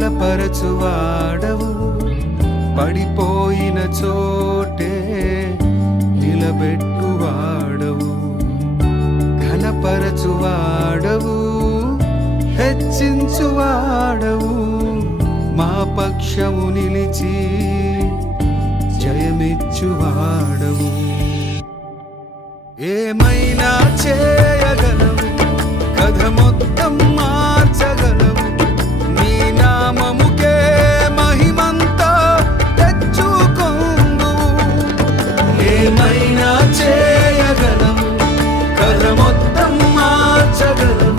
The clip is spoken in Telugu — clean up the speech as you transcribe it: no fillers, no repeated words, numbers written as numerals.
బలపరచువాడవు, పడిపోయిన చోటే నిలబెట్టువాడవు, ఘనపరచువాడవు, హెచ్చించువాడవు, మా పక్షము నిలిచి జయమిచ్చువాడవు. ఏమైనా చేయగలవు, కథ మొత్తం మార్చగలవు, నీ నామముకే మహిమంతా తెచ్చుకొందు. ఏమైనా చేయగలవు, కథ మొత్తం మార్చగలవు,